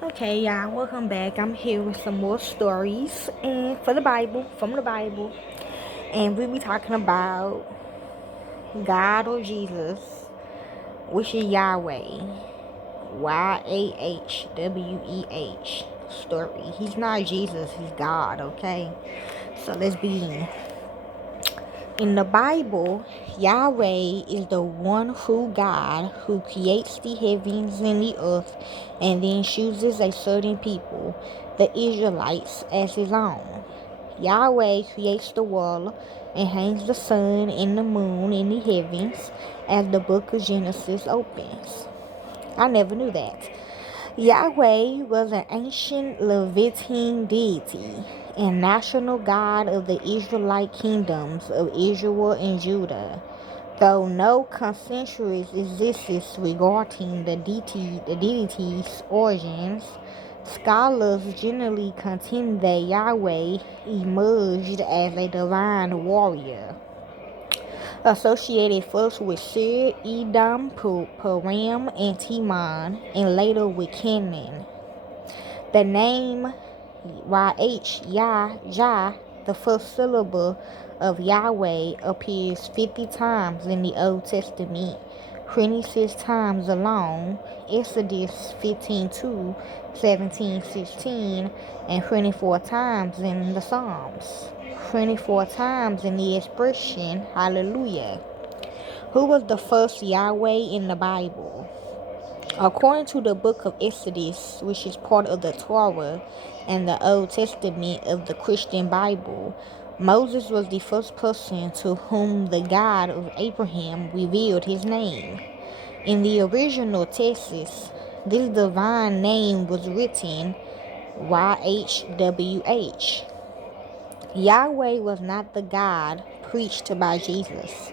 Okay, y'all, welcome back. I'm here with some more stories and from the Bible, and we'll be talking about God or Jesus, which is Yahweh, YahWeh story. He's not Jesus, he's God. Okay, so let's begin. In the Bible, Yahweh is the one true God who creates the heavens and the earth and then chooses a certain people, the Israelites, as his own. Yahweh creates the world and hangs the sun and the moon in the heavens as the book of Genesis opens. I never knew that. Yahweh was an ancient Levitian deity and national god of the Israelite kingdoms of Israel and Judah. Though no consensus exists regarding the deity's origins, scholars generally contend that Yahweh emerged as a divine warrior associated first with Sir, Edom, Param, and Timon, and later with Canaan. The name Yah, the first syllable of Yahweh, appears 50 times in the Old Testament, 26 times alone, Exodus 15:2, 17:16, and 24 times in the Psalms. 24 times in the expression Hallelujah. Who was the first Yahweh in the Bible? According to the book of Exodus, which is part of the Torah and the Old Testament of the Christian Bible, Moses was the first person to whom the God of Abraham revealed his name. In the original text, this divine name was written YHWH. Yahweh was not the God preached by Jesus.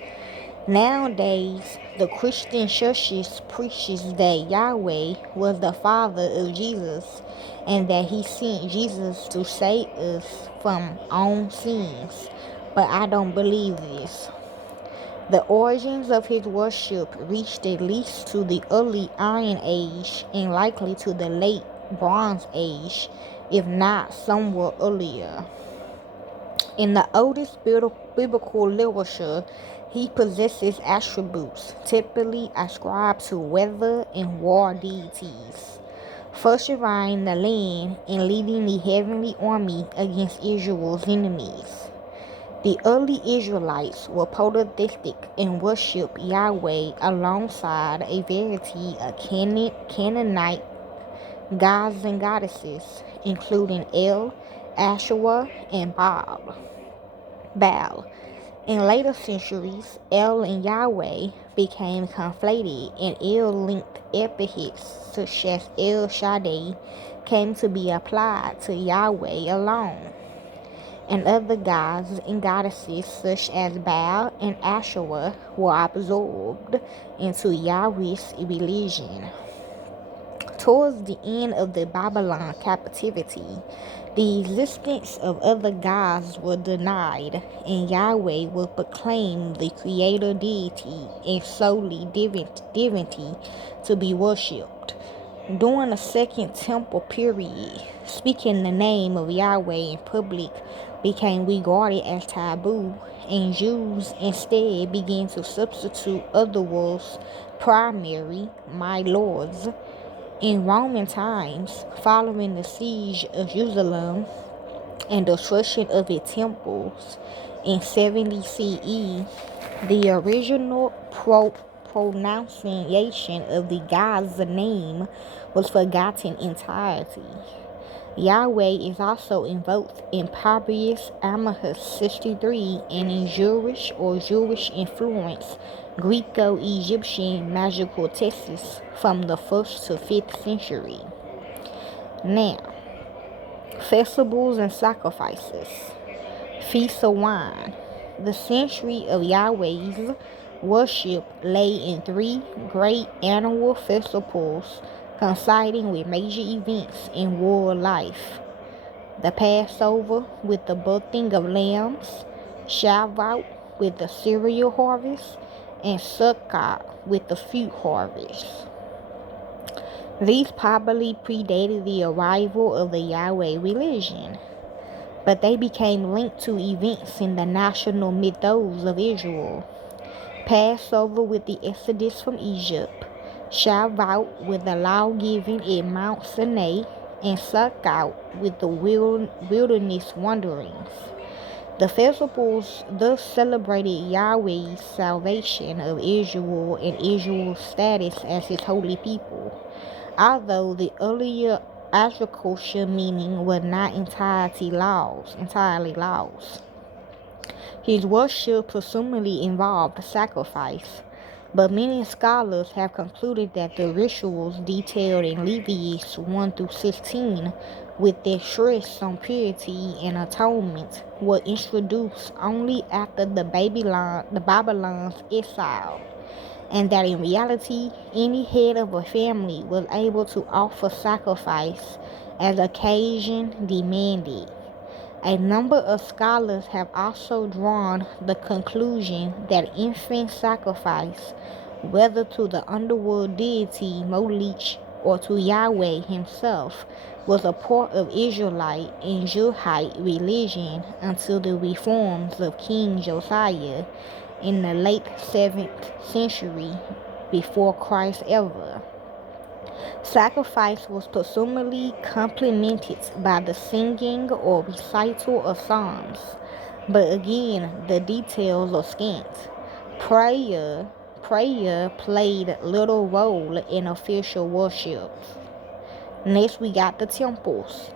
Nowadays, the Christian churches preaches that Yahweh was the Father of Jesus and that he sent Jesus to save us from our sins. But I don't believe this. The origins of his worship reached at least to the early Iron Age and likely to the late Bronze Age, if not somewhat earlier. In the oldest biblical literature, he possesses attributes typically ascribed to weather and war deities, fortifying the land and leading the heavenly army against Israel's enemies. The early Israelites were polytheistic and worshipped Yahweh alongside a variety of Canaanite gods and goddesses, including El, Asherah, and Baal. In later centuries, El and Yahweh became conflated, and El-linked epithets such as El Shaddai came to be applied to Yahweh alone. And other gods and goddesses such as Baal and Asherah were absorbed into Yahweh's religion. Towards the end of the Babylon captivity, the existence of other gods was denied, and Yahweh was proclaimed the creator deity and solely divinity to be worshipped. During the Second Temple period, speaking the name of Yahweh in public became regarded as taboo, and Jews instead began to substitute other words, primary, my lords. In Roman times, following the siege of Jerusalem and destruction of its temples in 70 CE, the original pronunciation of the God's name was forgotten entirely. Yahweh is also invoked in Papyrus Amahus 63 and in Jewish or Jewish influenced Greco-Egyptian magical texts from the 1st to 5th century. Now, festivals and sacrifices. Feast of Wine. The century of Yahweh's worship lay in three great annual festivals coinciding with major events in world life. The Passover with the birthing of lambs, Shavuot with the cereal harvest, and Sukkot with the fruit harvest. These probably predated the arrival of the YahWeh religion, but they became linked to events in the national mythos of Israel. Passover with the Exodus from Egypt, Shavuot with the law given at Mount Sinai, and Sukkot with the wilderness wanderings. The festivals thus celebrated Yahweh's salvation of Israel and Israel's status as his holy people, although the earlier agriculture meaning was not entirely lost. His worship presumably involved sacrifice, but many scholars have concluded that the rituals detailed in Leviticus 1 through 16, with their stress on purity and atonement, were introduced only after the Babylon's exile, and that in reality, any head of a family was able to offer sacrifice as occasion demanded. A number of scholars have also drawn the conclusion that infant sacrifice, whether to the underworld deity Moloch or to YahWeh himself, was a part of Israelite and Judite religion until the reforms of King Josiah in the late 7th century before Christ ever. Sacrifice was presumably complemented by the singing or recital of psalms, but again, the details are scant. Prayer played little role in official worship. Next, we got the temples.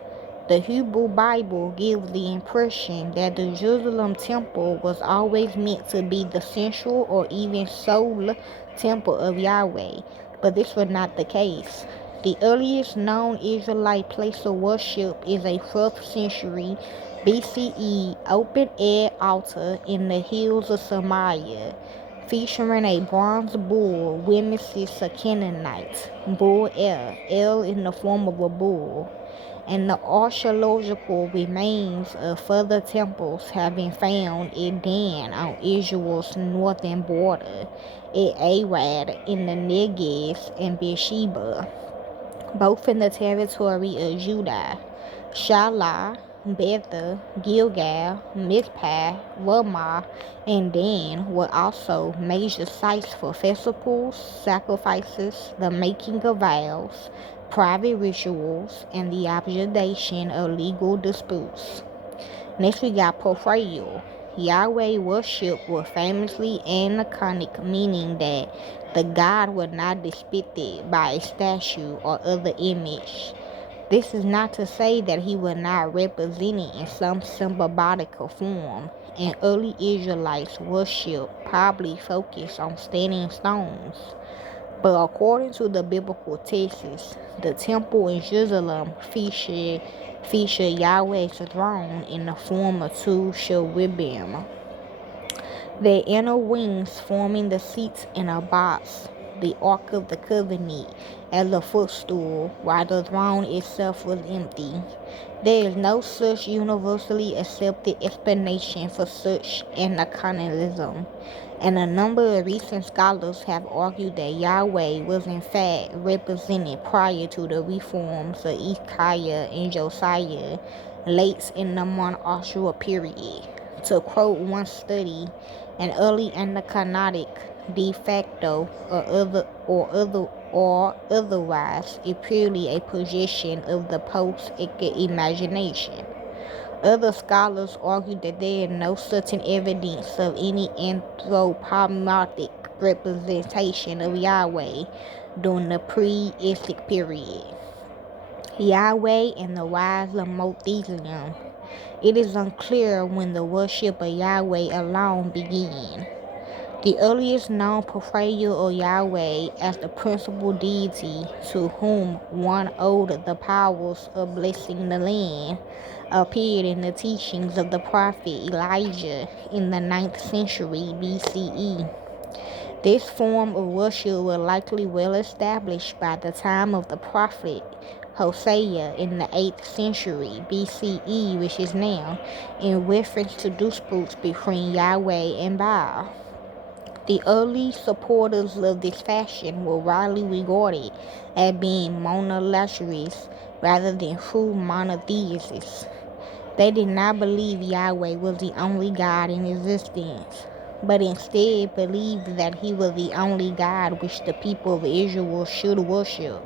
The Hebrew Bible gives the impression that the Jerusalem temple was always meant to be the central or even sole temple of YahWeh, but this was not the case. The earliest known Israelite place of worship is a 4th century BCE open-air altar in the hills of Samaria, featuring a bronze bull witnesses a Canaanite, bull El in the form of a bull, and the archaeological remains of further temples have been found at Dan on Israel's northern border, at Arad in the Negev, and Beersheba, both in the territory of Judah. Shalah, Bethel, Gilgal, Mizpah, Ramah, and Dan were also major sites for festivals, sacrifices, the making of vows, private rituals, and the observation of legal disputes. Next we got portrayal. YahWeh worship was famously anachronic, meaning that the god was not depicted by a statue or other image. This is not to say that he was not represented in some symbolical form, and early Israelites worship probably focused on standing stones. But according to the biblical texts, the temple in Jerusalem featured YahWeh's throne in the form of two cherubim, their inner wings forming the seats in a box, the Ark of the Covenant, as a footstool, while the throne itself was empty. There is no such universally accepted explanation for such anachronism, and a number of recent scholars have argued that YahWeh was in fact represented prior to the reforms of Ezekiah and Josiah, late in the monarchical period. To quote one study, an early anachronistic de facto or otherwise is purely a projection of the post-Eckhart imagination. Other scholars argue that there is no certain evidence of any anthropomorphic representation of YahWeh during the pre-Exilic period. YahWeh and the rise of monotheism. It is unclear when the worship of YahWeh alone began. The earliest known portrayal of YahWeh as the principal deity to whom one owed the powers of blessing the land appeared in the teachings of the prophet Elijah in the 9th century BCE. This form of worship was likely well established by the time of the prophet Hosea in the 8th century BCE, which is now, in reference to disputes between YahWeh and Baal. The early supporters of this faction were widely regarded as being monolatries rather than true monotheists. They did not believe YahWeh was the only God in existence, but instead believed that he was the only God which the people of Israel should worship.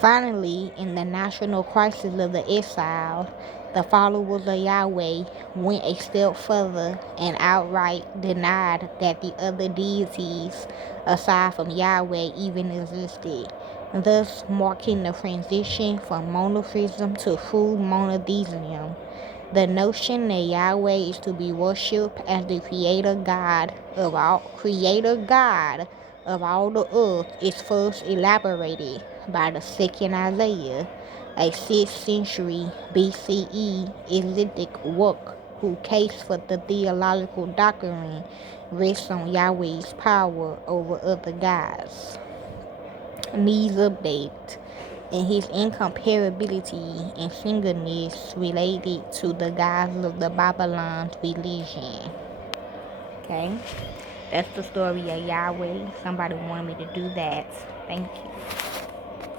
Finally, in the national crisis of the exile, the followers of YahWeh went a step further and outright denied that the other deities aside from YahWeh even existed, thus marking the transition from monotheism to full monotheism. The notion that YahWeh is to be worshipped as the creator God of all the earth is first elaborated by the second Isaiah, a 6th century BCE Exilic work whose case for the theological doctrine rests on YahWeh's power over other gods. Needs update and his incomparability and singleness related to the gods of the Babylon religion. Okay, that's the story of YahWeh. Somebody wanted me to do that. Thank you.